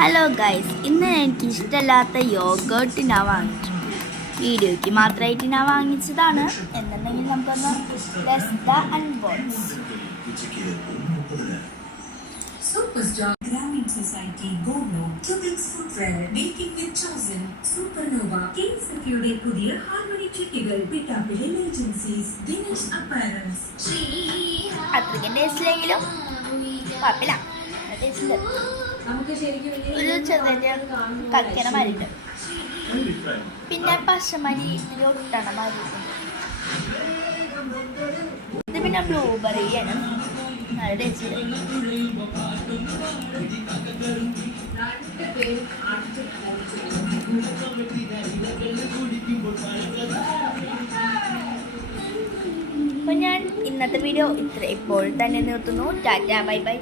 Hello guys, ഇന്ന് എനിക്ക് ഇഷ്ടമില്ലാത്ത യോഗേർട്ട് ഞാൻ വാങ്ങിച്ചു. വീഡിയോയ്ക്ക് മാത്രമായിട്ട് ഞാൻ വാങ്ങിച്ചതാണ്. എന്നുണ്ടെങ്കിൽ നമുക്കൊന്ന് less the unbox. Superstar Grameen Society Gono Tubix Footwear Making with Chosen Supernova Kings Security പുതിയ ഹാർമണി ചിട്ടികൾ പിട്ടാപ്പിലെ ഏജൻസീസ് ദിനേശ് അപ്പാരൽസ് അത്രയ്ക്ക് ടേസ്റ്റിലെങ്കിലും കുഴപ്പമില്ല. ടേസ്റ്റ് ഒരു ചെറുതായിട്ട് കക്കണ മരിണ്ട്, പിന്നെ പശമരി ഒട്ടണ മരിണ്ട്. ഇത് പിന്നെ ബ്ലൂബെറിയാണ്. നല്ല ടേസ്റ്റ്. അപ്പോൾ ഞാൻ ഇന്നത്തെ വീഡിയോ ഇപ്പോൾ തന്നെ നിർത്തുന്നു. Tata, bye by.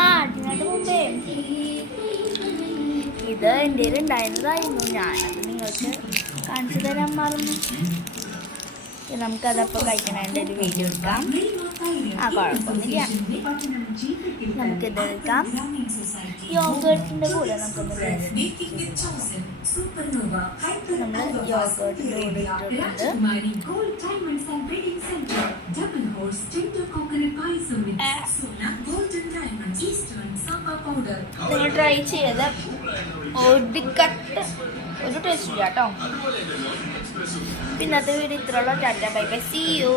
അതിനകത്ത് മുമ്പേ ഇത് എൻ്റെ ഉണ്ടായിരുന്നതായിരുന്നു. ഞാനത് നിങ്ങൾക്ക് കാണിച്ചു തരാൻ മറന്നു. നമുക്കതപ്പോൾ കഴിക്കണതിൻ്റെ ഒരു വീഡിയോ എടുക്കാം. കുഴപ്പമൊന്നുമില്ല. നമുക്കിത് എടുക്കാം. യോഗേർട്ടിൻ്റെ കൂടെ നമുക്കൊന്ന് നമ്മൾ യോഗേർട്ടിൻ്റെ കൂടെ ഇട്ടിട്ടുണ്ട്. നിങ്ങൾ ട്രൈ ചെയ്ത് ഒടിക്കട്ട് ഒരു ടേസ്റ്റ് ഇല്ല കേട്ടോ. ഇന്നത്തെ വീഡിയോ ഇത്രയുള്ള. Tata, bye bye, see U.